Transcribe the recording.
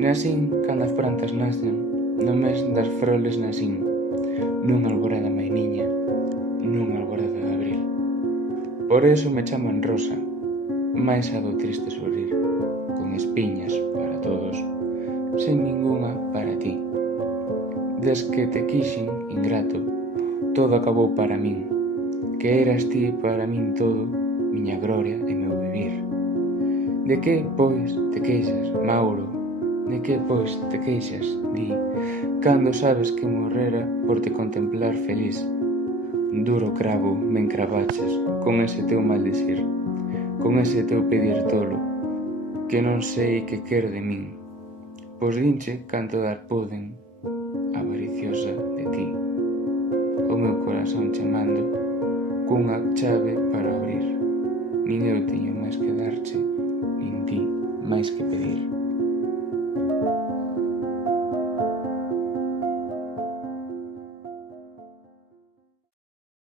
Nacín cando as plantas nacen, no mes das froles nacín, nunha alborada mainiña, nunha alborada de abril. Por eso me chaman Rosa, máis a do triste sorrir, con espiñas para todos, sen ningunha para ti. Des que te quixen, ingrato, todo acabou para min, que eras ti para min todo, miña gloria e meu vivir. De que, pois, te queixas, Mauro? De que, pois, te queixas, di, cando sabes que morrera por te contemplar feliz? Duro cravo me encravaches con ese teu maldicir, con ese teu pedir tolo, que non sei que quer de min, pois dinche canto dar poden, avariciosa de ti. O meu corazón che mando cunha chave para abrir, nin eu teño máis que darche, nin ti máis que pedir.